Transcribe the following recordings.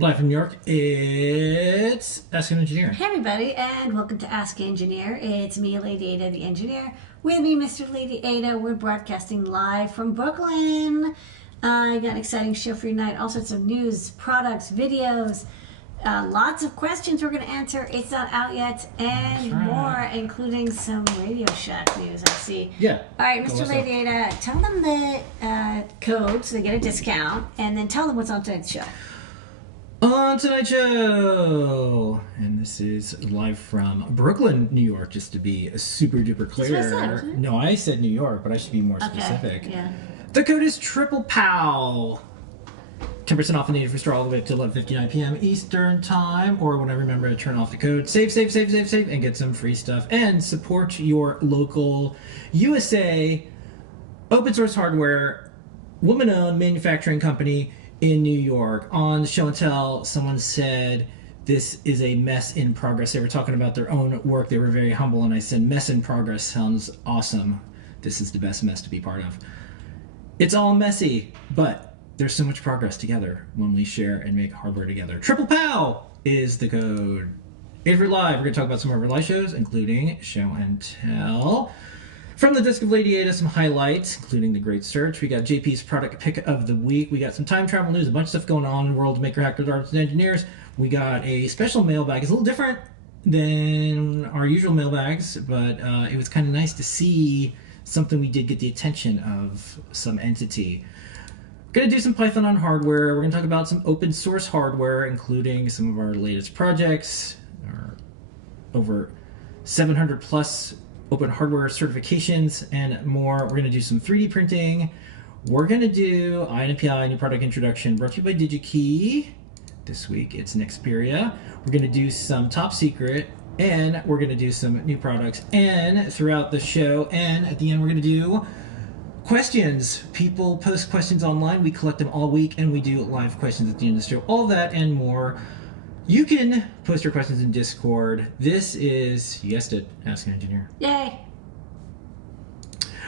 Live from New York, it's Ask an Engineer. Hey everybody, and welcome to Ask Engineer. It's me, Ladyada, the engineer. With me, Mr. Ladyada. We're broadcasting live from Brooklyn. I got an exciting show for you tonight. All sorts of news, products, videos, lots of questions we're going to answer. It's not out yet, and more, including some Radio Shack news, I see. Yeah. All right, Mr. Ladyada, tell them the code so they get a discount, and then tell them what's on tonight's show. On tonight's show, and this is live from Brooklyn, New York, just to be super duper clear. That's what I said, No, I said New York, but I should be more specific. Yeah. The code is Triple Pow. 10% off the native store all the way up to 11:59 p.m. Eastern Time, or when I remember to turn off the code. Save, and get some free stuff. And support your local USA open source hardware, woman-owned manufacturing company in New York. On Show and Tell, someone said this is a mess in progress. They were talking about their own work. They were very humble, and I said mess in progress sounds awesome. This is the best mess to be part of. It's all messy, but there's so much progress together when we share and make hardware together. Triple Pow is the code. Adafruit Live, we're going to talk about some of our live shows, including Show and Tell. From the desk of Ladyada, some highlights, including the great search. We got JP's product pick of the week. We got some time travel news, a bunch of stuff going on in the world of maker, hackers, artists, and engineers. We got a special mailbag. It's a little different than our usual mailbags, but it was kind of nice to see something we did get the attention of some entity. We're going to do some Python on hardware. We're going to talk about some open source hardware, including some of our latest projects, our over 700 plus open hardware certifications, and more. We're going to do some 3D printing. We're going to do INPI, new product introduction, brought to you by DigiKey. This week it's Nexperia. We're going to do some top secret, and we're going to do some new products. And throughout the show, and at the end, we're going to do questions. People post questions online. We collect them all week, and we do live questions at the end of the show. All that and more. You can post your questions in Discord. This is, you guessed it, Ask an Engineer. Yay!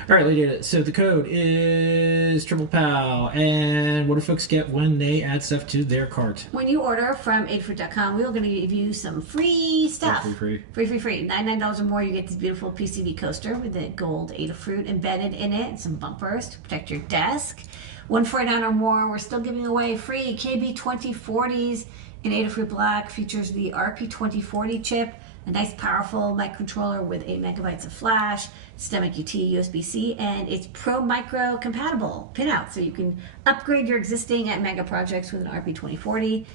All right, Ladyada. So the code is Triple Pow. And what do folks get when they add stuff to their cart? When you order from Adafruit.com, we're going to give you some free stuff. Free. $99 or more, you get this beautiful PCB coaster with the gold Adafruit embedded in it, and some bumpers to protect your desk. $149 or more, we're still giving away free KB2040s in Adafruit Black. Features the RP2040 chip, a nice powerful microcontroller with 8 megabytes of flash, systemic UT, USB-C, and it's Pro Micro compatible pinout, so you can upgrade your existing at mega projects with an RP2040.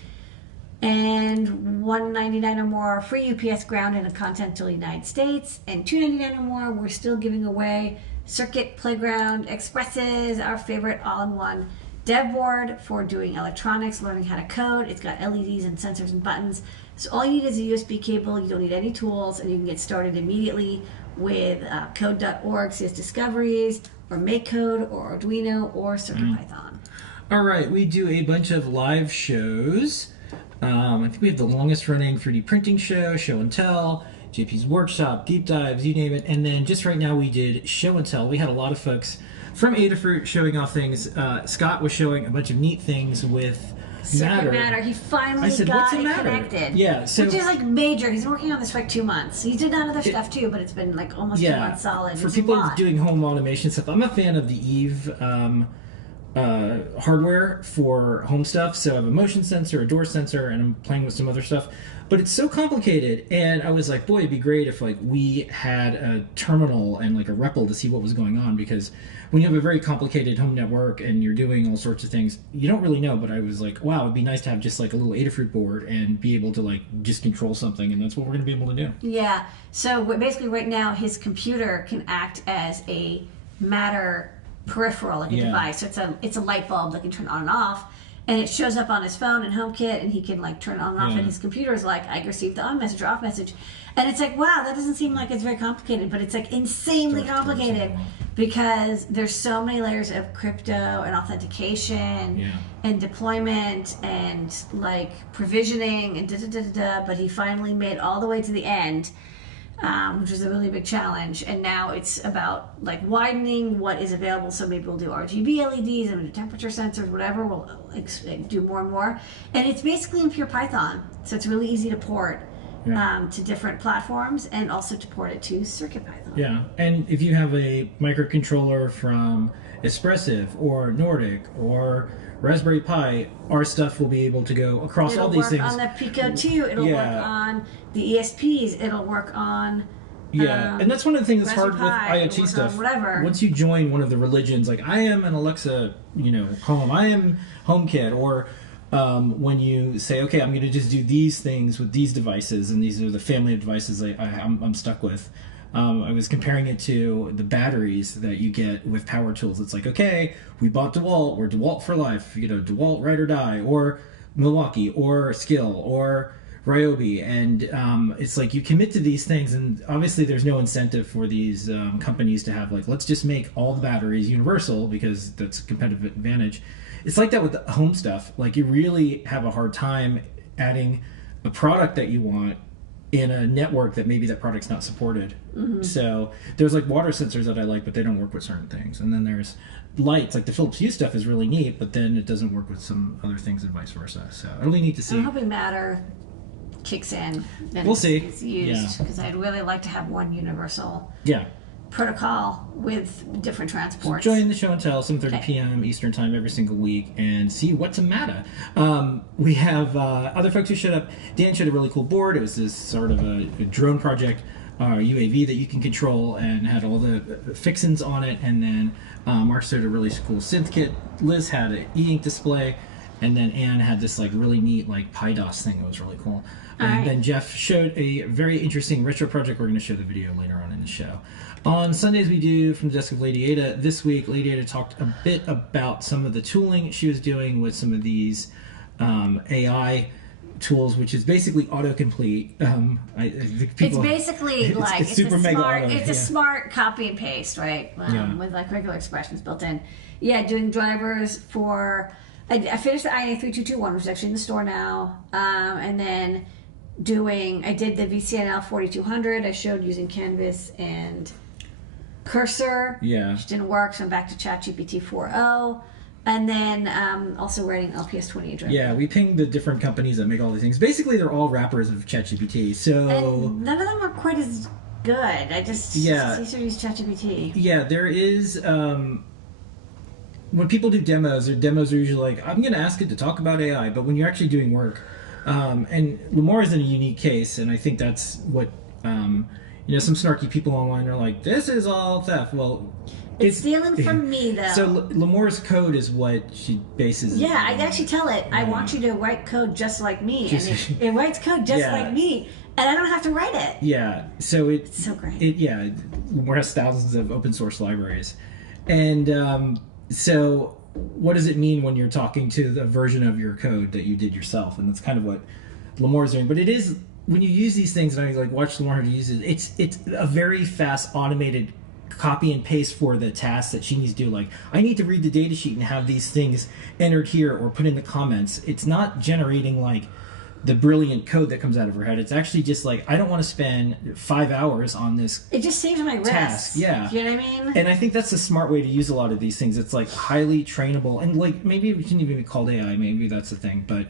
And $199 or more, free UPS ground and a Continental United States. And $299 or more, we're still giving away Circuit Playground Expresses, our favorite all-in-one dev board for doing electronics, learning how to code. It's got LEDs and sensors and buttons. So all you need is a USB cable. You don't need any tools, and you can get started immediately with code.org, CS Discoveries, or MakeCode, or Arduino, or CircuitPython. All right, we do a bunch of live shows. I think we have the longest running 3D printing show, Show and Tell, JP's Workshop, Deep Dives, you name it. And then just right now we did Show and Tell. We had a lot of folks from Adafruit showing off things. Scott was showing a bunch of neat things with Matter. He finally said, got "What's the it matter?" connected. Yeah, so, which is like major. He's been working on this for like 2 months. He's done other stuff too, but it's been like almost 2 months solid. For people doing home automation stuff, I'm a fan of the Eve hardware for home stuff. So I have a motion sensor, a door sensor, and I'm playing with some other stuff. But it's so complicated, and I was like, boy, it'd be great if like we had a terminal and like a REPL to see what was going on, because when you have a very complicated home network and you're doing all sorts of things, you don't really know. But I was like, wow, it'd be nice to have just like a little Adafruit board and be able to like just control something, and that's what we're going to be able to do. Yeah. So basically, right now, his computer can act as a Matter peripheral, like a device. So it's a light bulb that can turn on and off, and it shows up on his phone and HomeKit, and he can like turn it on and off. And his computer is like, I received the on message or off message, and it's like, wow, that doesn't seem like it's very complicated, but it's like insanely complicated because there's so many layers of crypto and authentication and deployment and like provisioning and da da da da da. But he finally made all the way to the end. Which was a really big challenge, and now it's about like widening what is available. So maybe we'll do RGB LEDs and temperature sensors, whatever. We'll do more and more, and it's basically in pure Python, so it's really easy to port to different platforms, and also to port it to CircuitPython. Yeah, and if you have a microcontroller from Espressif or Nordic or Raspberry Pi, our stuff will be able to go across all these things. It'll work on the Pico 2. It'll work on the ESPs. It'll work on... and that's one of the things that's hard with IoT stuff. Whatever. Once you join one of the religions, like I am an Alexa, home. I am HomeKit, or when you say, okay, I'm going to just do these things with these devices, and these are the family of devices I'm stuck with. I was comparing it to the batteries that you get with power tools. It's like, okay, we bought DeWalt, we're DeWalt for life, DeWalt ride or die, or Milwaukee, or Skill, or Ryobi, and it's like you commit to these things, and obviously there's no incentive for these companies to have like, let's just make all the batteries universal because that's a competitive advantage. It's like that with the home stuff. Like you really have a hard time adding a product that you want in a network that maybe that product's not supported. So there's like water sensors that I like, but they don't work with certain things. And then there's lights, like the Philips Hue stuff is really neat, but then it doesn't work with some other things and vice versa. So I really need to see. I'm hoping Matter kicks in. We'll see. It's used, because I'd really like to have one universal protocol with different transports. Join the show and tell 7:30 p.m. Eastern time every single week and see what's a matter. We have other folks who showed up. Dan showed a really cool board. It was this sort of a drone project, UAV that you can control, and had all the fixins on it. And then Mark showed a really cool synth kit. Liz had an e-ink display, and then Anne had this like really neat like PyDOS thing that was really cool. And then Jeff showed a very interesting retro project. We're going to show the video later on in the show. On Sundays, we do From the Desk of Ladyada. This week, Ladyada talked a bit about some of the tooling she was doing with some of these AI tools, which is basically autocomplete. I think people, it's basically like it's super mega auto. It's a smart copy and paste, right? With like regular expressions built in. Yeah, doing drivers for. I finished the IA3221, which is actually in the store now, and then I did the VCNL 4200. I showed using Canvas and Cursor, which didn't work, so I'm back to ChatGPT 4.0. And then also writing LPS 28 drivers. Yeah, we pinged the different companies that make all these things. Basically, they're all wrappers of ChatGPT. So and none of them are quite as good. I just it's easier to use ChatGPT. Yeah, there is. When people do demos, their demos are usually like, I'm going to ask it to talk about AI, but when you're actually doing work, and Lamar is in a unique case, and I think that's what, some snarky people online are like, this is all theft. Well, it's stealing from me, though. So Lamar's code is what she bases. Yeah, I actually tell it, I want you to write code just like me, and it writes code just like me, and I don't have to write it. Yeah, so it's so great. Lamar has thousands of open source libraries, and so what does it mean when you're talking to the version of your code that you did yourself? And that's kind of what Lamar's doing. But it is, when you use these things, and I like watch Lamar use it, it's a very fast automated copy and paste for the tasks that she needs to do. Like, I need to read the data sheet and have these things entered here or put in the comments. It's not generating like the brilliant code that comes out of her head. It's actually just like, I don't want to spend 5 hours on this. It just saves my task. Wrist. Yeah. You know what I mean? And I think that's a smart way to use a lot of these things. It's like highly trainable, and like maybe it shouldn't even be called AI. Maybe that's the thing, but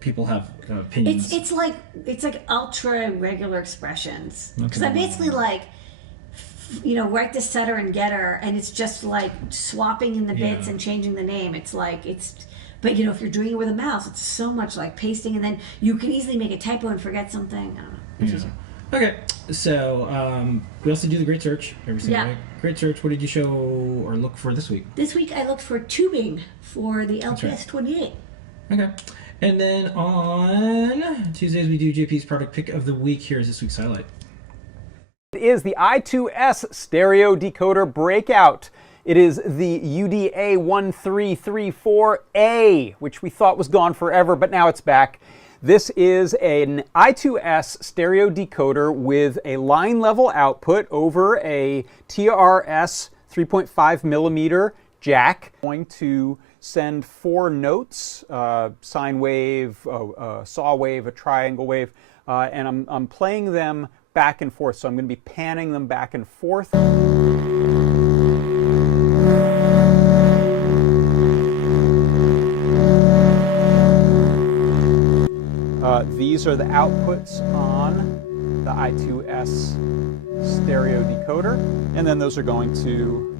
people have opinions. It's like ultra regular expressions, because I basically like write the setter and getter, and it's just like swapping in the bits and changing the name. It's like but if you're doing it with a mouse, it's so much like pasting, and then you can easily make a typo and forget something. I don't know. Okay, so we also do the Great Search every single week. Great Search, what did you show or look for this week? This week I looked for tubing for the LPS 28. Okay. And then on Tuesdays we do JP's product pick of the week. Here's this week's highlight. It is the I2S stereo decoder breakout. It is the UDA1334A, which we thought was gone forever, but now it's back. This is an I2S stereo decoder with a line level output over a TRS 3.5 millimeter jack. I'm going to send 4 notes, sine wave, saw wave, a triangle wave, and I'm playing them back and forth, so I'm going to be panning them back and forth. These are the outputs on the I2S stereo decoder, and then those are going to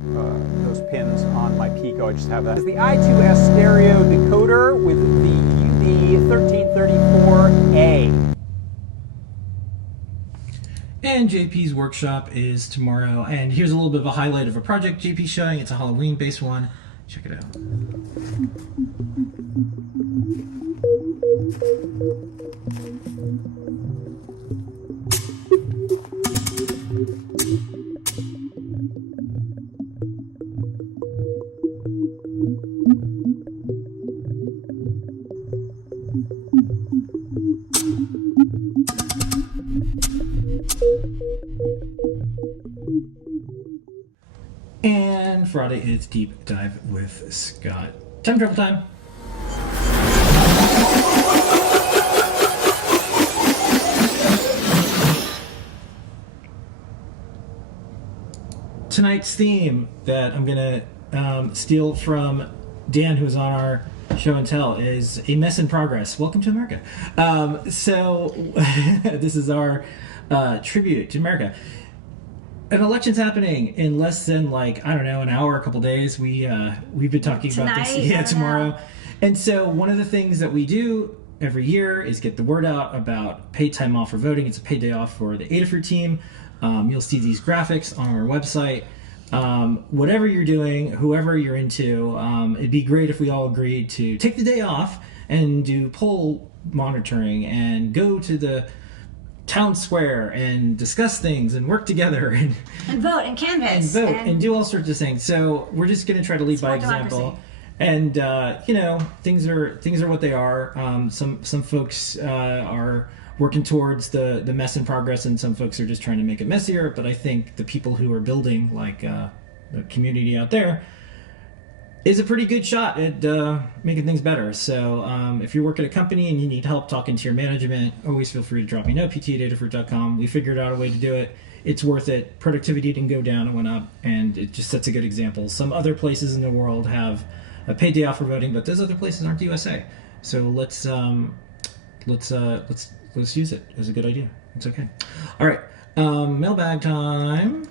those pins on my Pico. I just have that. It's the I2S stereo decoder with the UD1334A. And JP's workshop is tomorrow, and here's a little bit of a highlight of a project JP's showing. It's a Halloween-based one. Check it out. And Friday is Deep Dive with Scott. Time travel time. Tonight's theme that I'm going to steal from Dan, who was on our show and tell, is a mess in progress. Welcome to America. So this is our tribute to America. An election's happening in less than an hour, a couple days. We've been talking about this tomorrow. And so one of the things that we do every year is get the word out about paid time off for voting. It's a paid day off for the Adafruit team. You'll see these graphics on our website. Whatever you're doing, whoever you're into, it'd be great if we all agreed to take the day off and do poll monitoring and go to the town square and discuss things and work together and vote and canvass and do all sorts of things. So we're just going to try to lead by example. And things are what they are. Some folks are working towards the mess in progress, and some folks are just trying to make it messier. But I think the people who are building the community out there is a pretty good shot at making things better. So if you work at a company and you need help talking to your management, always feel free to drop me a note, pt@adafruit.com. We figured out a way to do it. It's worth it. Productivity didn't go down, it went up, and it just sets a good example. Some other places in the world have a paid day off for voting, but those other places aren't the USA. So let's use it. It was a good idea. It's okay. All right, mailbag time.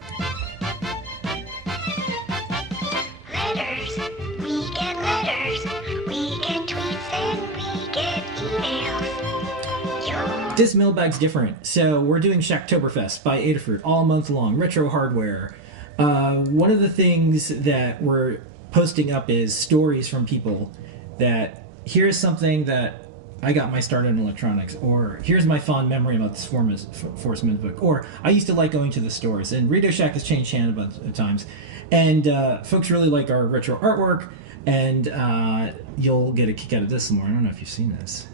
This mailbag's different. So we're doing Shacktoberfest by Adafruit all month long. Retro hardware. One of the things that we're posting up is stories from people that here's something that I got my start in electronics, or here's my fond memory about this Forceman's book, or I used to like going to the stores. And Radio Shack has changed hands a bunch of times. And folks really like our retro artwork, and you'll get a kick out of this more. I don't know if you've seen this.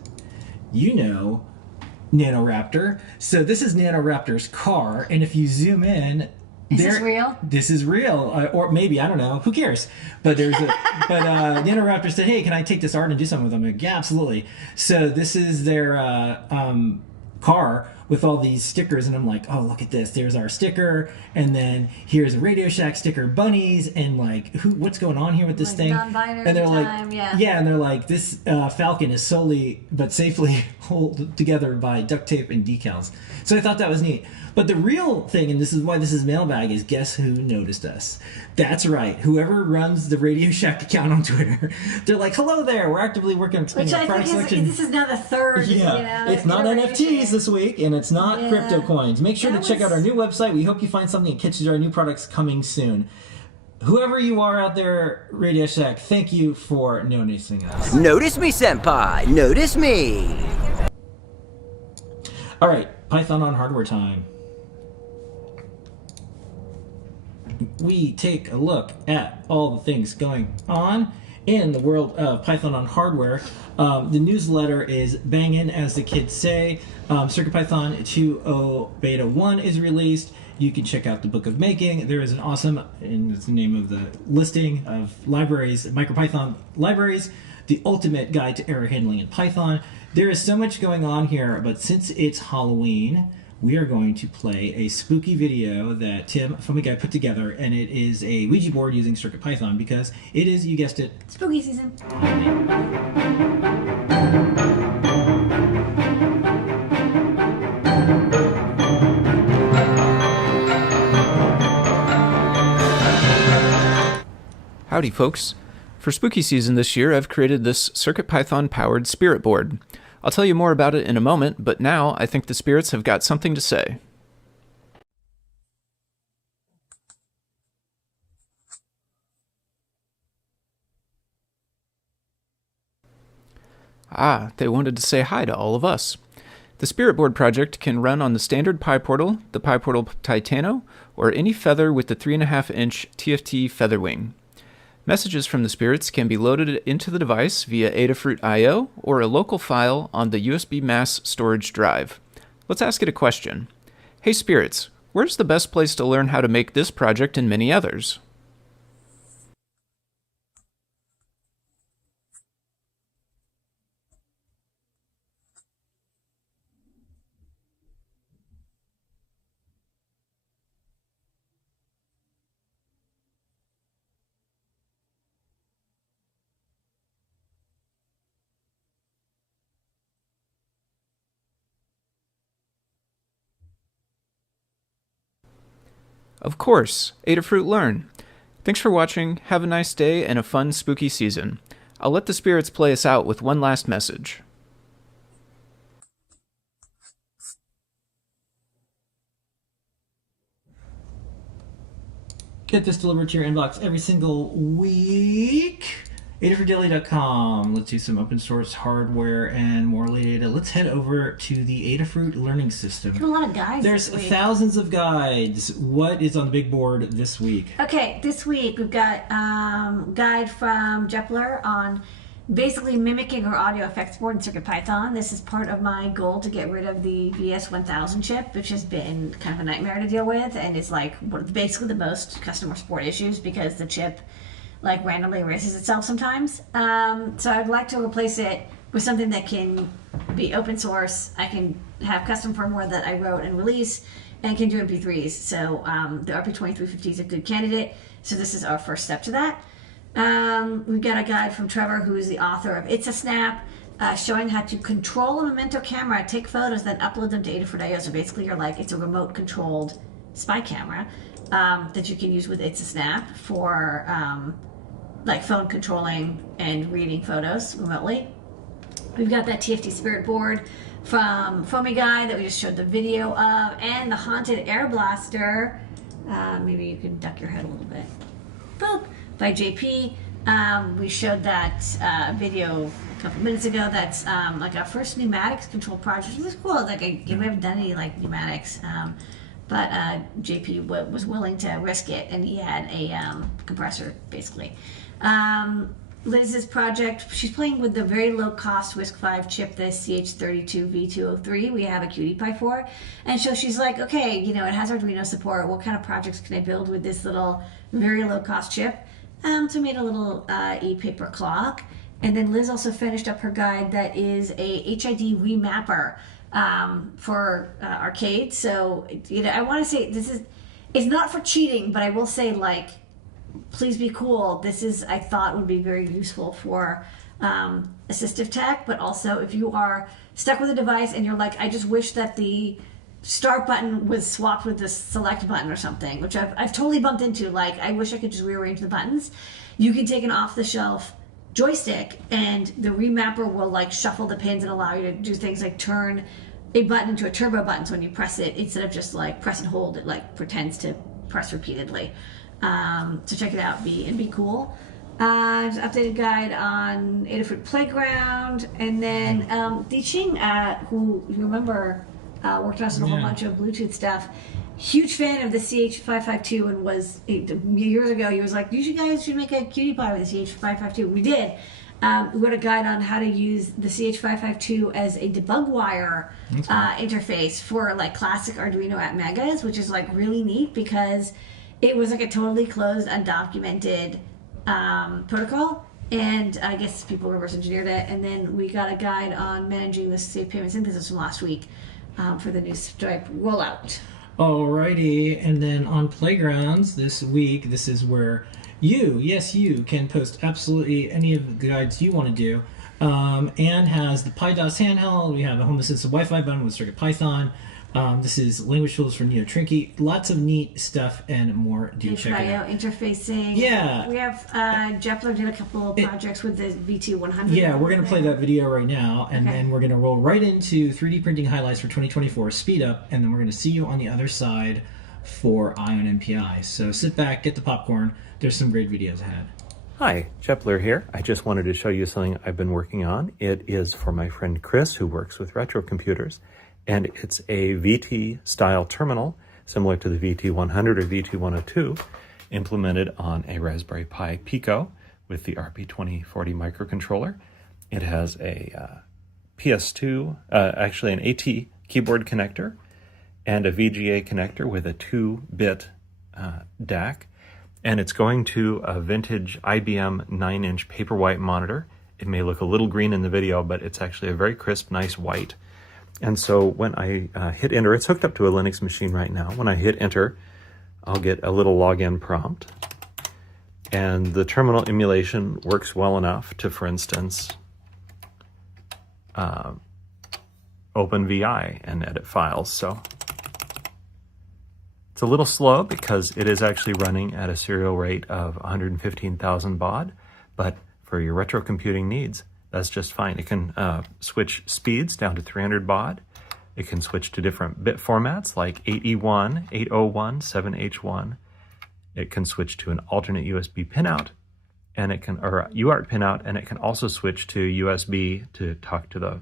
Nanoraptor. So this is Nanoraptor's car, and if you zoom in, is this real? This is real, or maybe, I don't know. Who cares? But Nanoraptor said, "Hey, can I take this art and do something with them?" I'm like, yeah, absolutely. So this is their car, with all these stickers, and I'm like, oh, look at this, there's our sticker, and then here's a Radio Shack sticker, bunnies, and like, what's going on here with this thing? Non-binary And they're time, like, yeah, and they're like, this falcon is solely but safely held together by duct tape and decals. So I thought that was neat. But the real thing, and this is why this is mailbag, is guess who noticed us? That's right. Whoever runs the Radio Shack account on Twitter. They're like, hello there. We're actively working on expanding our product selection. This is now the third. Yeah, it's not NFTs this week, and it's not crypto coins. Make sure to check out our new website. We hope you find something that catches our new products coming soon. Whoever you are out there, Radio Shack, thank you for noticing us. Notice me, senpai. Notice me. All right, Python on hardware time. We take a look at all the things going on in the world of Python on hardware. The newsletter is banging, as the kids say. CircuitPython 2.0 Beta 1 is released. You can check out the Book of Making. There is an awesome, and it's the name of the listing of libraries, MicroPython libraries, the ultimate guide to error handling in Python. There is so much going on here, but since it's Halloween, we are going to play a spooky video that Tim from the guy put together, and it is a Ouija board using CircuitPython because it is, you guessed it, spooky season. Howdy folks. For spooky season this year, I've created this CircuitPython powered spirit board. I'll tell you more about it in a moment, but now I think the spirits have got something to say. Ah, they wanted to say hi to all of us. The Spirit Board project can run on the standard PyPortal, the PyPortal Titano, or any feather with the 3.5-inch TFT Featherwing. Messages from the spirits can be loaded into the device via Adafruit I/O or a local file on the USB mass storage drive. Let's ask it a question. Hey spirits, where's the best place to learn how to make this project and many others? Of course, Adafruit Learn. Thanks for watching, have a nice day, and a fun spooky season. I'll let the spirits play us out with one last message. Get this delivered to your inbox every single week. Adafruitdaily.com. Let's do some open source hardware and more Ladyada. Let's head over to the Adafruit learning system. Got a lot of guides. There's this week. thousands of guides. What is on the big board this week? Okay, this week we've got guide from Jepler on basically mimicking our audio effects board in CircuitPython. This is part of my goal to get rid of the VS1000 chip, which has been kind of a nightmare to deal with, and is like basically the most customer support issues because the chip like randomly erases itself sometimes. So I'd like to replace it with something that can be open source. I can have custom firmware that I wrote and release, and can do MP3s. So the RP2350 is a good candidate. So this is our first step to that. We've got a guide from Trevor, who is the author of It's a Snap, showing how to control a Memento camera, take photos, then upload them to Adafruit I/O. So basically, it's a remote-controlled spy camera that you can use with It's a Snap for like phone controlling and reading photos remotely. We've got that TFT Spirit board from Foamy Guy that we just showed the video of, and the Haunted Air Blaster. Maybe you can duck your head a little bit. Boop! By JP. We showed that video a couple minutes ago. That's like our first pneumatics control project. It was cool. Like we haven't done any like pneumatics, but JP was willing to risk it, and he had a compressor basically. Liz's project, she's playing with the very low cost RISC-V chip, the CH32V203 we have a Qt Py for. And so she's like, okay, it has Arduino support. What kind of projects can I build with this little very low cost chip? So made a little e-paper clock. And then Liz also finished up her guide that is a HID remapper for arcades. So, I want to say it's not for cheating, but I will say, like, please be cool. This is, I thought, would be very useful for assistive tech, but also if you are stuck with a device and you're like, I just wish that the start button was swapped with the select button or something, which I've totally bumped into. Like, I wish I could just rearrange the buttons. You can take an off-the-shelf joystick and the remapper will like shuffle the pins and allow you to do things like turn a button into a turbo button. So when you press it, instead of just like press and hold, it like pretends to press repeatedly. So check it out, be cool. There's an updated guide on Adafruit Playground, and then Di Ching, who you remember worked on us on a whole bunch of Bluetooth stuff. Huge fan of the CH552, and was years ago. He was like, "You guys should make a cutie pie with the CH552." We did. We wrote a guide on how to use the CH552 as a debug wire interface for like classic Arduino at Megas, which is like really neat because it was like a totally closed, undocumented protocol, and I guess people reverse engineered it. And then we got a guide on managing the safe payment synthesis from last week for the new Stripe rollout. Alrighty, and then on Playgrounds this week, this is where you can post absolutely any of the guides you want to do. Anne has the PyDOS handheld. We have a Home Assistant Wi-Fi button with CircuitPython. This is language tools for Neo Trinky. Lots of neat stuff and more. Do check it out. Interfacing. Yeah. We have Jepler did a couple of projects with the VT100. Yeah, we're going to play that video right now, and then we're going to roll right into 3D printing highlights for 2024 speed up, and then we're going to see you on the other side for Ion MPI. So sit back, get the popcorn. There's some great videos ahead. Hi, Jepler here. I just wanted to show you something I've been working on. It is for my friend Chris, who works with retro computers. And it's a VT-style terminal, similar to the VT100 or VT102, implemented on a Raspberry Pi Pico with the RP2040 microcontroller. It has a PS2, actually an AT keyboard connector, and a VGA connector with a 2-bit DAC. And it's going to a vintage IBM 9-inch Paperwhite monitor. It may look a little green in the video, but it's actually a very crisp, nice white. And so when I hit enter, it's hooked up to a Linux machine right now. When I hit enter, I'll get a little login prompt. And the terminal emulation works well enough to, for instance, open VI and edit files. So it's a little slow because it is actually running at a serial rate of 115,000 baud, but for your retro computing needs, that's just fine. It can switch speeds down to 300 baud. It can switch to different bit formats like 8E1, 801, 7H1. It can switch to an alternate USB pinout, and it can, or UART pinout, and it can also switch to USB to talk to the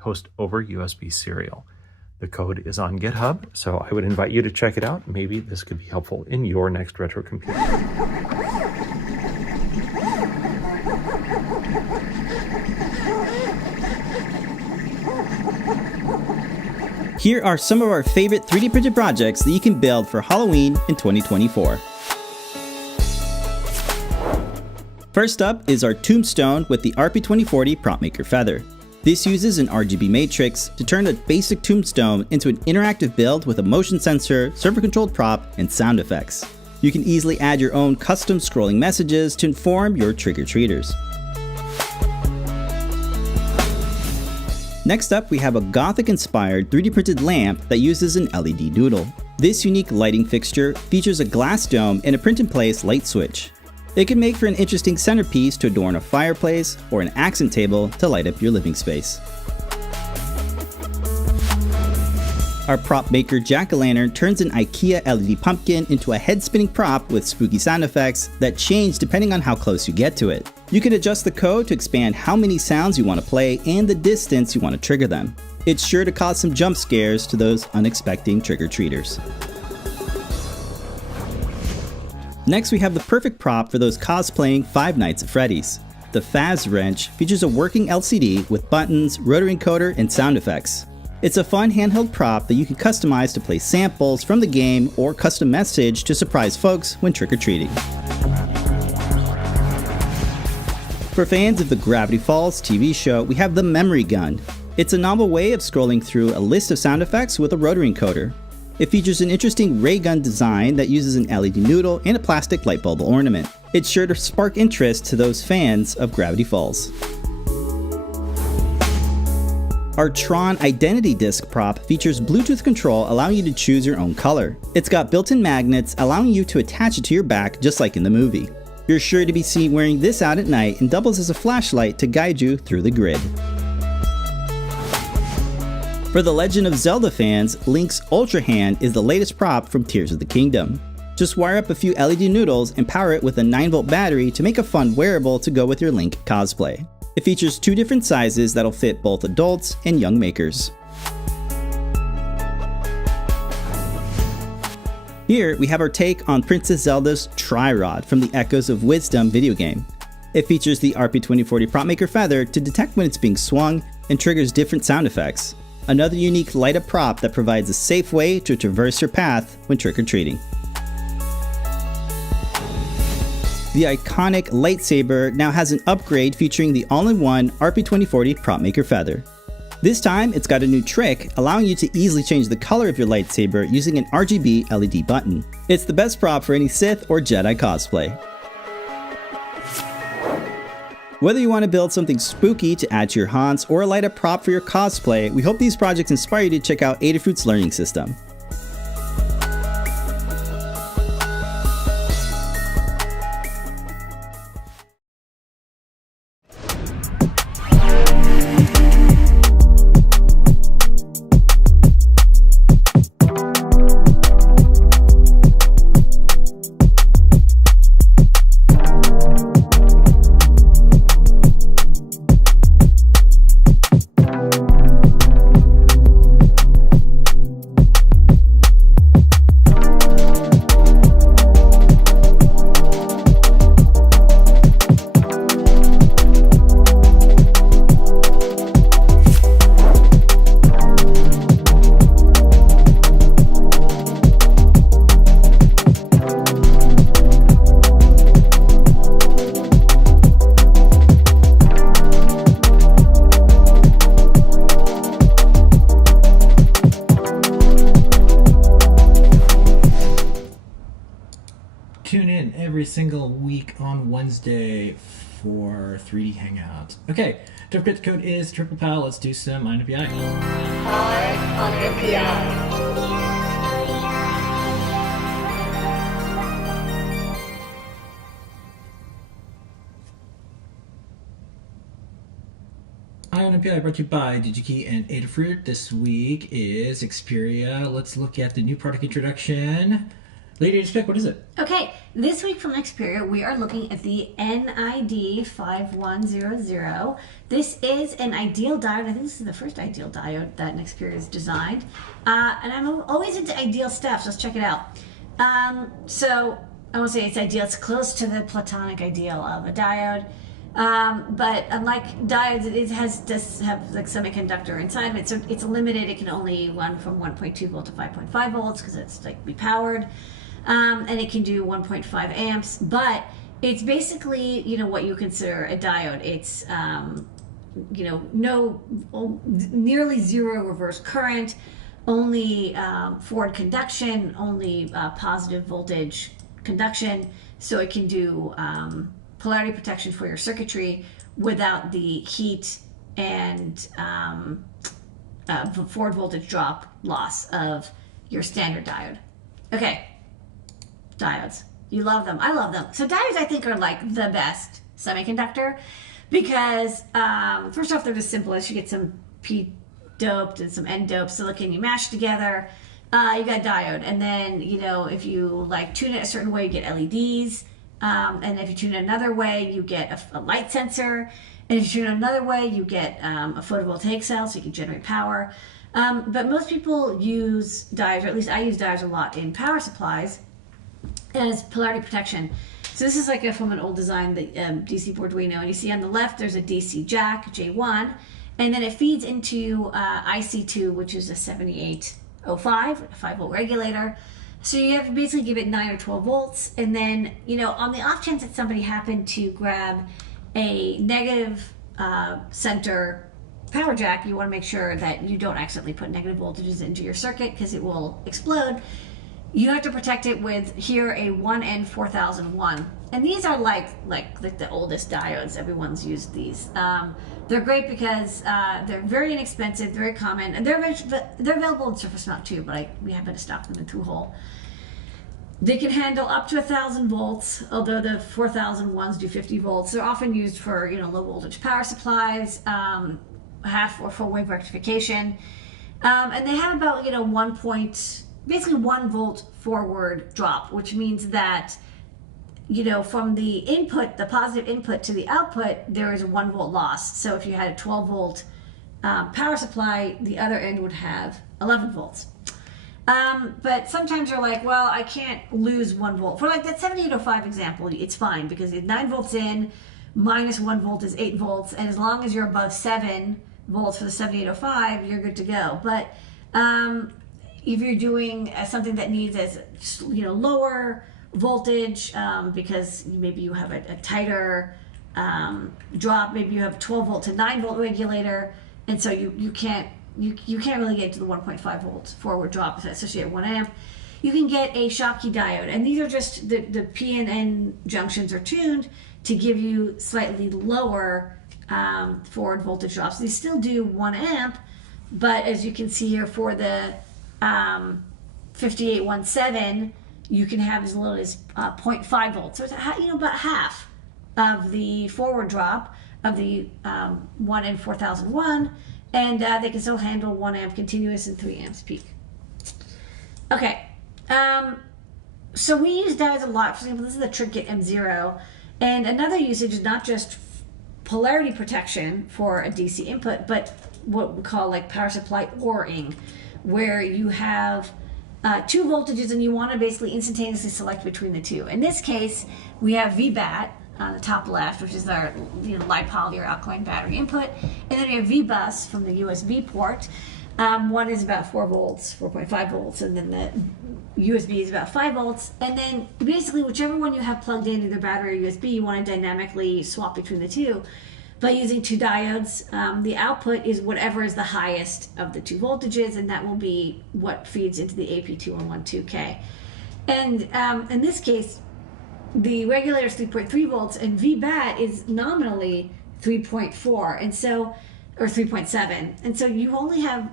host over USB serial. The code is on GitHub, so I would invite you to check it out. Maybe this could be helpful in your next retro computer. Here are some of our favorite 3D printed projects that you can build for Halloween in 2024. First up is our tombstone with the RP2040 Prop Maker Feather. This uses an RGB matrix to turn a basic tombstone into an interactive build with a motion sensor, server-controlled prop, and sound effects. You can easily add your own custom scrolling messages to inform your trick-or-treaters. Next up, we have a Gothic-inspired 3D printed lamp that uses an LED doodle. This unique lighting fixture features a glass dome and a print-in-place light switch. It can make for an interesting centerpiece to adorn a fireplace or an accent table to light up your living space. Our prop maker jack-o'-lantern turns an IKEA LED pumpkin into a head-spinning prop with spooky sound effects that change depending on how close you get to it. You can adjust the code to expand how many sounds you want to play and the distance you want to trigger them. It's sure to cause some jump scares to those unexpected trick-or-treaters. Next, we have the perfect prop for those cosplaying Five Nights at Freddy's. The Faz Wrench features a working LCD with buttons, rotary encoder, and sound effects. It's a fun handheld prop that you can customize to play samples from the game or custom message to surprise folks when trick-or-treating. For fans of the Gravity Falls TV show, we have the Memory Gun. It's a novel way of scrolling through a list of sound effects with a rotary encoder. It features an interesting ray gun design that uses an LED noodle and a plastic light bulb ornament. It's sure to spark interest to those fans of Gravity Falls. Our Tron Identity Disc prop features Bluetooth control allowing you to choose your own color. It's got built-in magnets allowing you to attach it to your back just like in the movie. You're sure to be seen wearing this out at night and doubles as a flashlight to guide you through the grid. For the Legend of Zelda fans, Link's Ultra Hand is the latest prop from Tears of the Kingdom. Just wire up a few LED noodles and power it with a 9-volt battery to make a fun wearable to go with your Link cosplay. It features 2 different sizes that'll fit both adults and young makers. Here we have our take on Princess Zelda's Tri-Rod from the Echoes of Wisdom video game. It features the RP2040 prop maker feather to detect when it's being swung and triggers different sound effects. Another unique light-up prop that provides a safe way to traverse your path when trick-or-treating. The iconic lightsaber now has an upgrade featuring the all-in-one RP2040 prop maker feather. This time, it's got a new trick allowing you to easily change the color of your lightsaber using an RGB LED button. It's the best prop for any Sith or Jedi cosplay. Whether you want to build something spooky to add to your haunts or light up prop for your cosplay, we hope these projects inspire you to check out Adafruit's learning system. Tune in every single week on Wednesday for 3D Hangouts. Okay, don't forget the code is TriplePal. Let's do some INPI. INPI brought to you by DigiKey and Adafruit. This week is Xperia. Let's look at the new product introduction. Ladyada, pick, what is it? Okay, this week from Xperia, we are looking at the NID 5100. This is an ideal diode. I think this is the first ideal diode that Xperia has designed. And I'm always into ideal stuff, so let's check it out. So I won't say it's ideal. It's close to the platonic ideal of a diode. But unlike diodes, it does have like semiconductor inside of it, so it's limited. It can only run from 1.2 volt to 5.5 volts because it's like repowered, and it can do 1.5 amps. But it's basically what you consider a diode. It's nearly zero reverse current, only forward conduction, only positive voltage conduction, so it can do polarity protection for your circuitry without the heat and forward voltage drop loss of your standard diode. Okay, diodes. You love them. I love them. So diodes, I think, are like the best semiconductor because first off, they're just simple. As you get some P doped and some N doped silicon, you mash together. You got diode, and then if you tune it a certain way, you get LEDs. And if you tune it another way, you get a light sensor. And if you tune it another way, you get a photovoltaic cell, so you can generate power. But most people use diodes, or at least I use diodes a lot in power supplies, as polarity protection. So this is from an old design, the DC Arduino. And you see on the left, there's a DC jack, J1. And then it feeds into IC2, which is a 7805, a 5-volt regulator. So you have to basically give it 9 or 12 volts, and then, on the off chance that somebody happened to grab a negative center power jack, you want to make sure that you don't accidentally put negative voltages into your circuit because it will explode. You have to protect it with here a 1N4001, and these are like the oldest diodes. Everyone's used these. They're great because they're very inexpensive, very common, and they're available in surface mount too. But we happen to stock them in through-hole. They can handle up to 1,000 volts, although the 4001s do 50 volts. They're often used for low voltage power supplies, half or full wave rectification, and they have about basically 1 volt forward drop, which means that from the input, the positive input to the output, there is a 1 volt loss. So if you had a 12 volt power supply, the other end would have 11 volts. But sometimes you're like, well, I can't lose 1 volt. For like that 7805 example, it's fine because it's 9 volts in, minus 1 volt is 8 volts, and as long as you're above 7 volts for the 7805, you're good to go. But if you're doing something that needs lower voltage because maybe you have a tighter drop, maybe you have 12 volt to 9 volt regulator, and so you can't really get to the 1.5 volts forward drop, especially at 1 amp. You can get a Schottky diode, and these are just the P and N junctions are tuned to give you slightly lower forward voltage drops. These still do 1 amp, but as you can see here for the 5817, you can have as little as 0.5 volts. So it's about half of the forward drop of the 1N4001, and they can still handle 1 amp continuous and 3 amps peak. Okay, so we use diodes a lot. For example, this is the Trinket M0, and another usage is not just polarity protection for a DC input, but what we call like power supply ORing, where you have 2 voltages and you want to basically instantaneously select between the two. In this case, we have VBAT on the top left, which is our LiPoly or alkaline battery input, and then we have VBus from the USB port. One is about 4 volts, 4.5 volts, and then the USB is about 5 volts. And then basically whichever one you have plugged in, either battery or USB, you want to dynamically swap between the two. By using 2 diodes, the output is whatever is the highest of the 2 voltages, and that will be what feeds into the AP2112K. And in this case, the regulator is 3.3 volts, and VBAT is nominally 3.4, and so, or 3.7, and so you only have,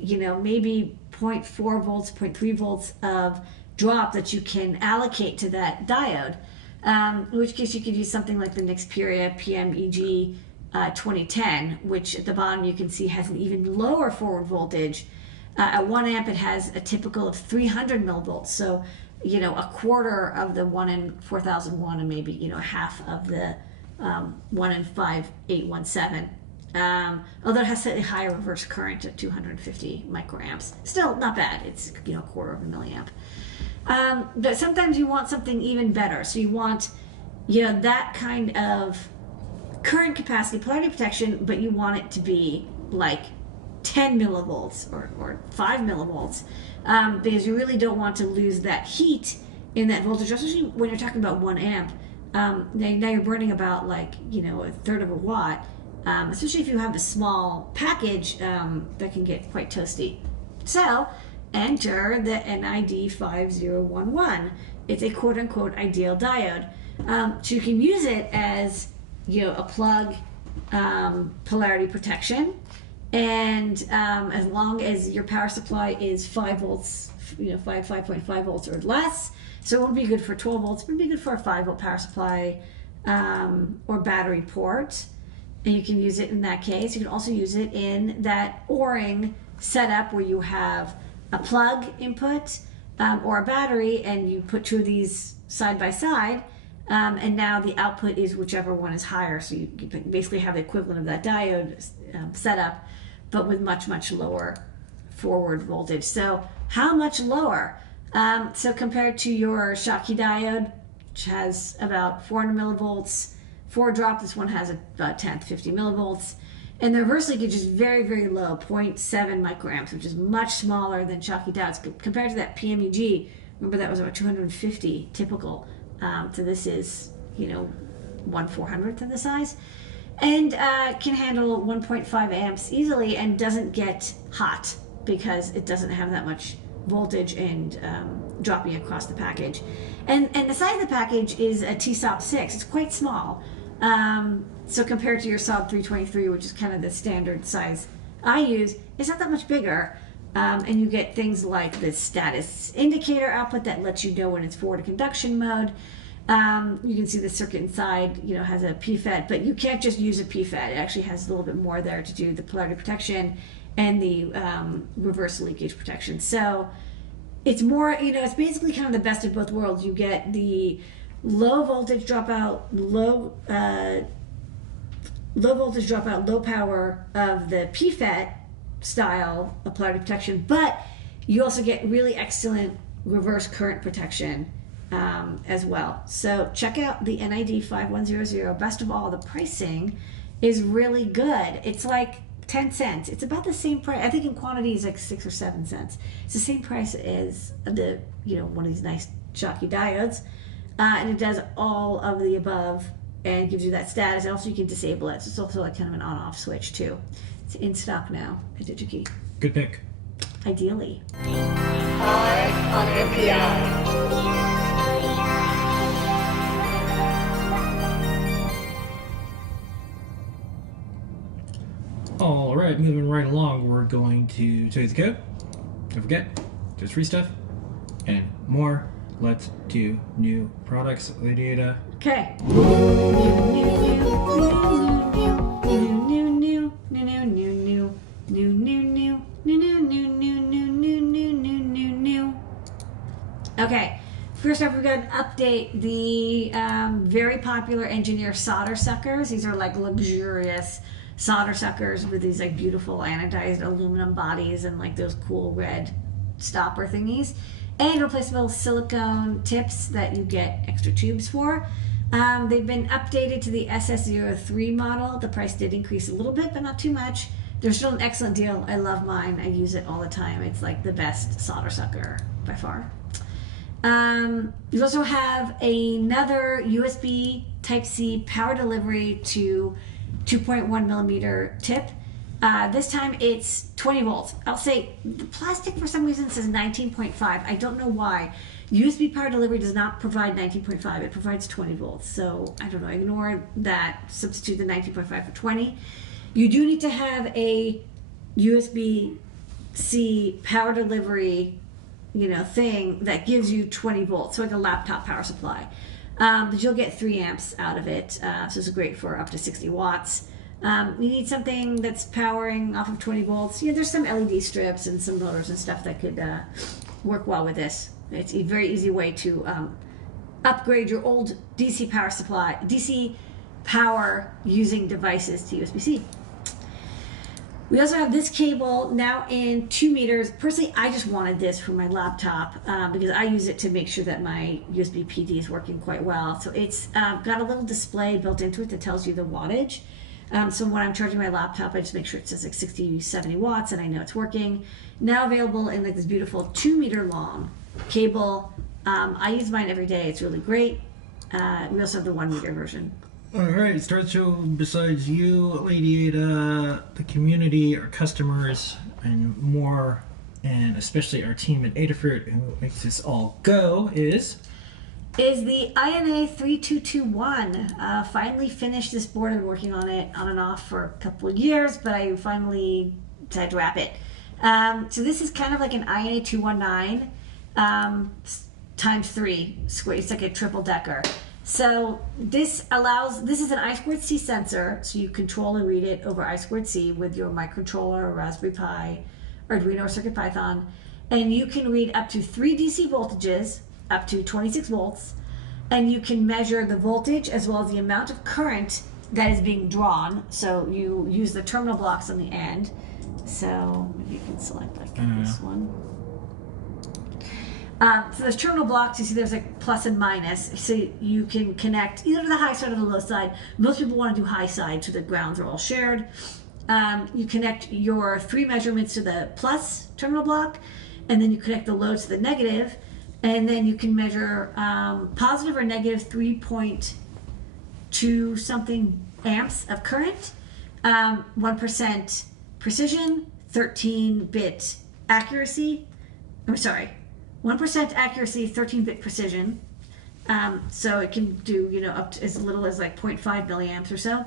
maybe 0.4 volts, 0.3 volts of drop that you can allocate to that diode. In which case you could use something like the Nexperia PMEG 2010, which at the bottom you can see has an even lower forward voltage. At 1 amp it has a typical of 300 millivolts, so a quarter of the 1N4001 and maybe half of the 1N5817. Although it has slightly higher reverse current at 250 microamps. Still not bad. It's a quarter of a milliamp. But sometimes you want something even better. So you want, that kind of current capacity, polarity protection, but you want it to be like 10 millivolts or 5 millivolts, because you really don't want to lose that heat in that voltage, especially when you're talking about 1 amp. Now you're burning about a third of a watt, especially if you have a small package that can get quite toasty. So enter the NID5011. It's a quote-unquote ideal diode. So you can use it as a plug polarity protection, and as long as your power supply is 5 volts, 5.5 volts or less, so it won't be good for 12 volts, but it'd be good for a 5 volt power supply or battery port, and you can use it in that case. You can also use it in that ORing setup where you have a plug input or a battery, and you put 2 of these side by side, and now the output is whichever one is higher. So you basically have the equivalent of that diode setup, but with much, much lower forward voltage. So how much lower? So compared to your Schottky diode, which has about 400 millivolts, 4 drop, this one has about 10 to 50 millivolts. And the reverse leakage is very, very low, 0.7 microamps, which is much smaller than Schottky diodes. Compared to that PMEG, remember that was about 250 typical. So this is, 1/400th of the size. and can handle 1.5 amps easily and doesn't get hot because it doesn't have that much voltage and dropping across the package. And the size of the package is a TSOP 6. It's quite small. So compared to your SOB 323, which is kind of the standard size I use, it's not that much bigger. And you get things like the status indicator output that lets you know when it's forward conduction mode. You can see the circuit inside, has a PFET, but you can't just use a PFET. It actually has a little bit more there to do the polarity protection and the reverse leakage protection. So it's more, it's basically kind of the best of both worlds. You get the low voltage dropout, low power of the PFET style of polarity protection, but you also get really excellent reverse current protection as well. So check out the NID 5100. Best of all, the pricing is really good. It's like 10 cents. It's about the same price. I think in quantity is like 6 or 7 cents. It's the same price as the, one of these nice Schottky diodes. And it does all of the above and gives you that status. And also you can disable it. So it's also like kind of an on-off switch too. It's in stock now at DigiKey. Good pick. Ideally. All right, moving right along, we're going to show you the code. Don't forget, there's free stuff and more. Let's do new products, Ladyada. Okay. Okay, first up we're going to update the very popular engineer solder suckers. These are like luxurious solder suckers with these like beautiful anodized aluminum bodies and like those cool red stopper thingies, and replaceable silicone tips that you get extra tubes for. They've been updated to the SS03 model. The price did increase a little bit, but not too much. They're still an excellent deal. I love mine. I use it all the time. It's like the best solder sucker by far. You also have another USB Type-C power delivery to 2.1 millimeter tip. This time it's 20 volts. I'll say the plastic for some reason says 19.5. I don't know why. USB power delivery does not provide 19.5. It provides 20 volts. So I don't know. Ignore that. Substitute the 19.5 for 20. You do need to have a USB-C power delivery, thing that gives you 20 volts. So like a laptop power supply. But you'll get 3 amps out of it. So it's great for up to 60 watts. You need something that's powering off of 20 volts. There's some LED strips and some motors and stuff that could work well with this. It's a very easy way to upgrade your old DC power using devices to USB-C. We also have this cable now in 2 meters. Personally, I just wanted this for my laptop because I use it to make sure that my USB PD is working quite well. So it's got a little display built into it that tells you the wattage. So when I'm charging my laptop, I just make sure it says like 60, 70 watts and I know it's working. Now available in like this beautiful 2 meter long cable. I use mine every day. It's really great. We also have the 1 meter version. All right, start show besides you, Ladyada, the community, our customers, and more, and especially our team at Adafruit, who makes this all go, is the INA 3221. Finally finished this board. I've been working on it on and off for a couple of years, but I finally decided to wrap it. So this is kind of like an INA 219 times 3 square. It's like a triple decker. So this is an I2C sensor, so you control and read it over I2C with your microcontroller, or Raspberry Pi, Arduino, or CircuitPython, and you can read up to 3 DC voltages, up to 26 volts, and you can measure the voltage as well as the amount of current that is being drawn. So you use the terminal blocks on the end. So maybe you can select like this one. So there's terminal blocks. You see there's like plus and minus. So you can connect either to the high side or the low side. Most people want to do high side so the grounds are all shared. You connect your 3 measurements to the plus terminal block, and then you connect the load to the negative, and then you can measure positive or negative 3.2 something amps of current, 1% precision, 13-bit accuracy. 1% accuracy, 13-bit precision. So it can do, up to as little as like 0.5 milliamps or so,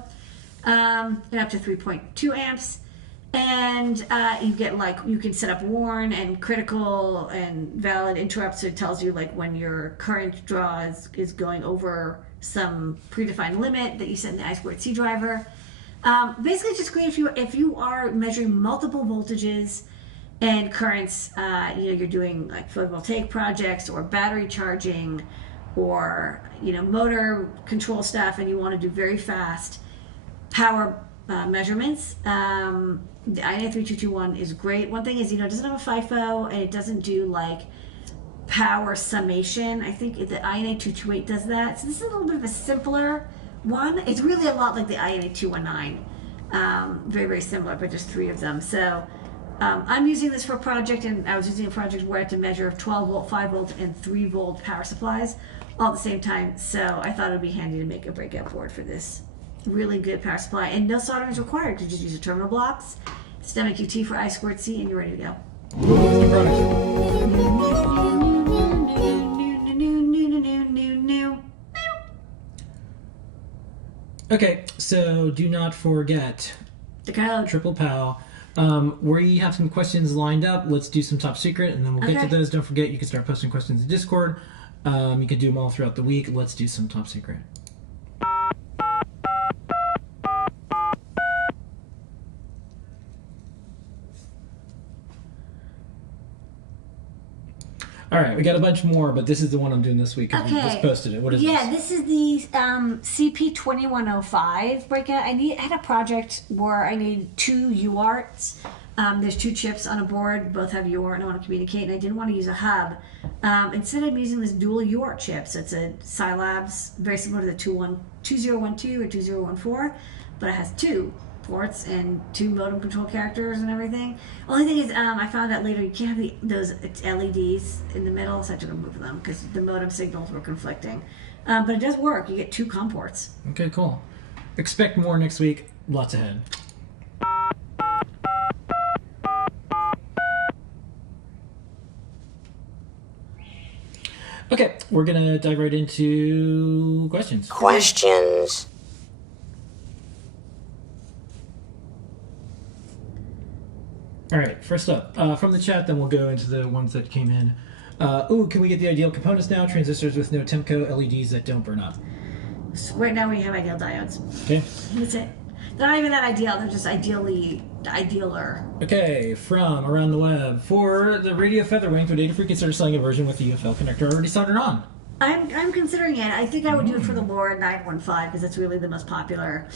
and up to 3.2 amps. And you can set up warn and critical and valid interrupts. So it tells you like when your current draw is going over some predefined limit that you set in the I2C driver. Basically, it's just great if you are measuring multiple voltages and currents. You're doing like photovoltaic projects or battery charging, or motor control stuff, and you want to do very fast power measurements. The INA3221 is great. One thing is, it doesn't have a FIFO, and it doesn't do like power summation. I think the INA228 does that. So this is a little bit of a simpler one. It's really a lot like the INA219. Very, very similar, but just 3 of them. So I'm using this for a project, and I was using a project where I had to measure 12 volt, 5 volt, and 3 volt power supplies all at the same time. So I thought it would be handy to make a breakout board for this really good power supply. And no soldering is required. You just use your terminal blocks, stem QT for I2C, and you're ready to go. New product. Okay, so do not forget The code. Triple PAL. We have some questions lined up. Let's do some top secret, and then we'll get to those. Don't forget, you can start posting questions in Discord. You can do them all throughout the week. Let's do some top secret. All right, we got a bunch more, but this is the one I'm doing this week because we just posted it. What is this? Yeah, this is the CP2105 breakout. I had a project where I need 2 UARTs. There's 2 chips on a board, both have UART, and I want to communicate, and I didn't want to use a hub. Instead, I'm using this dual UART chip. So it's a Scilabs, very similar to the 2012 or 2014, but it has 2 ports and 2 modem control characters and everything. Only thing is, I found out later you can't have those LEDs in the middle, so I had to remove them because the modem signals were conflicting. But it does work. You get 2 COM ports. Okay, cool. Expect more next week. Lots ahead. Okay, we're going to dive right into questions. Questions. All right, first up, from the chat, then we'll go into the ones that came in. Can we get the ideal components now? Transistors with no Temco, LEDs that don't burn up. So right now we have ideal diodes. Okay. That's it. They're not even that ideal. They're just idealer. Okay, from around the web. For the radio featherwing, would Adafruit consider selling a version with the UFL connector already soldered on? I'm considering it. I think I would do it for the Lord 915 because it's really the most popular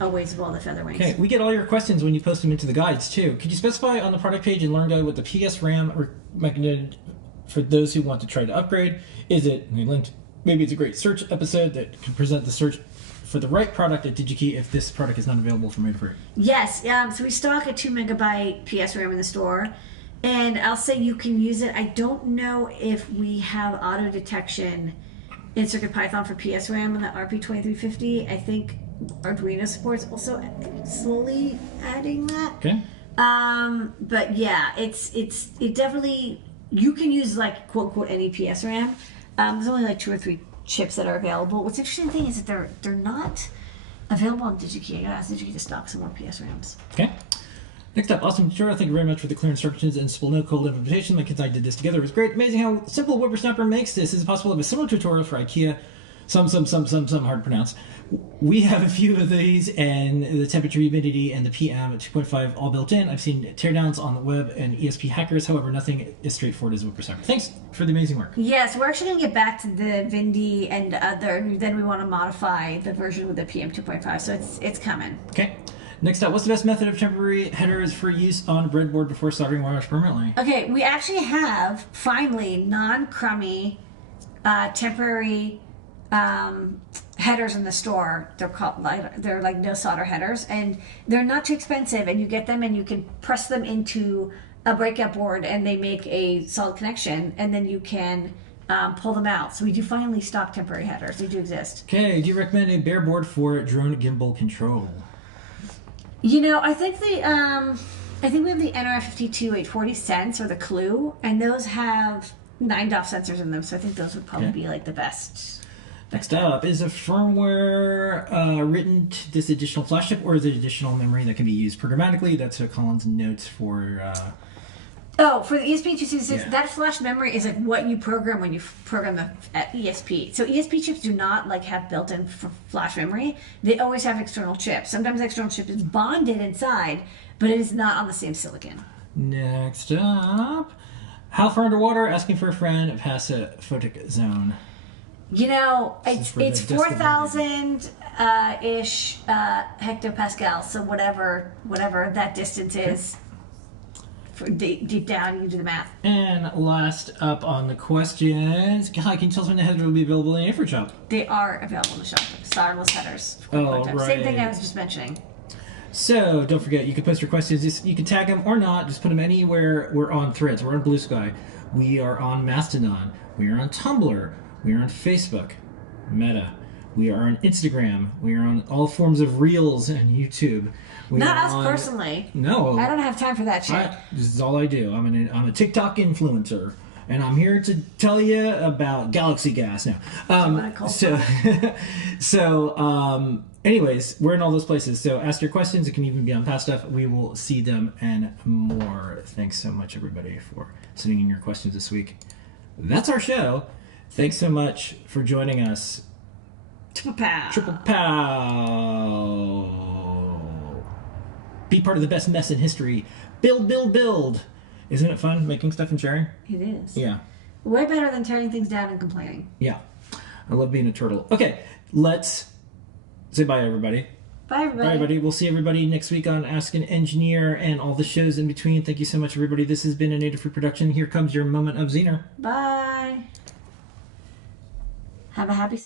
ways of all the featherwings. Okay, we get all your questions when you post them into the guides too. Could you specify on the product page and learn guide what the PS RAM recommended for those who want to try to upgrade? Is it, we linked, maybe it's a great search episode that can present the search for the right product at DigiKey if this product is not available from Adafruit? Yes, so we stock a 2 megabyte PS RAM in the store, and I'll say you can use it. I don't know if we have auto detection in CircuitPython for PS RAM on the RP2350. I think Arduino supports also slowly adding that. Okay. But yeah, it definitely, you can use like quote unquote any PS RAM. There's only like 2 or 3 chips that are available. What's interesting thing is that they're not available on DigiKey. I gotta ask DigiKey to stock some more PS RAMs. Okay. Next up, awesome tutorial. Thank you very much for the clear instructions and simple no-code implementation. My kids and I did this together. It was great. Amazing how simple Whippersnapper makes this. Is it possible to have a similar tutorial for IKEA? Some hard to pronounce. We have a few of these, and the temperature, humidity, and the PM at 2.5 all built in. I've seen teardowns on the web and ESP hackers. However, nothing as straightforward as Whippersnapper. Thanks for the amazing work. Yes, we're actually going to get back to the Vindy and then we want to modify the version with the PM 2.5, so it's coming. Okay. Next up, what's the best method of temporary headers for use on a breadboard before soldering wires permanently? Okay, we actually have, finally, non-crummy temporary headers in the store. They're like no solder headers, and they're not too expensive, and you get them and you can press them into a breakout board and they make a solid connection, and then you can pull them out. So we do finally stock temporary headers. They do exist. Okay, do you recommend a bare board for drone gimbal control? You know, I think we have the NR52 840 Sense or the Clue, and those have 9 DOF sensors in them. So I think those would probably be like the best. Next up, is a firmware written to this additional flash chip, or is it additional memory that can be used programmatically? That's Colin's notes for. For the ESP266, that flash memory is like what you program when you program the ESP. So ESP chips do not like have built-in flash memory. They always have external chips. Sometimes the external chip is bonded inside, but it is not on the same silicon. Next up, how far underwater? Asking for a friend of Pasophotic Zone. You know, it's for the 4,000 ish hectopascals. So whatever that distance is. For deep down, you do the math. And last up on the questions, hi, can you tell us when the header will be available in the Adafruit shop? They are available in the shop. Solderless headers. Right. Same thing I was just mentioning. So don't forget, you can post your questions. You can tag them or not. Just put them anywhere. We're on Threads. We're on Blue Sky. We are on Mastodon. We are on Tumblr. We are on Facebook, Meta. We are on Instagram. We are on all forms of Reels and YouTube. Not us personally. No. I don't have time for that shit. This is all I do. I'm a TikTok influencer, and I'm here to tell you about Galaxy Gas now. Anyways, we're in all those places. So ask your questions. It can even be on past stuff. We will see them and more. Thanks so much, everybody, for sending in your questions this week. That's our show. Thanks so much for joining us. Triple pow. Triple pow. Be part of the best mess in history. Build, build, build. Isn't it fun making stuff and sharing? It is. Yeah. Way better than tearing things down and complaining. Yeah. I love being a turtle. Okay, let's say bye, everybody. Bye, everybody. Bye, everybody. We'll see everybody next week on Ask an Engineer and all the shows in between. Thank you so much, everybody. This has been a Adafruit production. Here comes your moment of Zener. Bye. Have a happy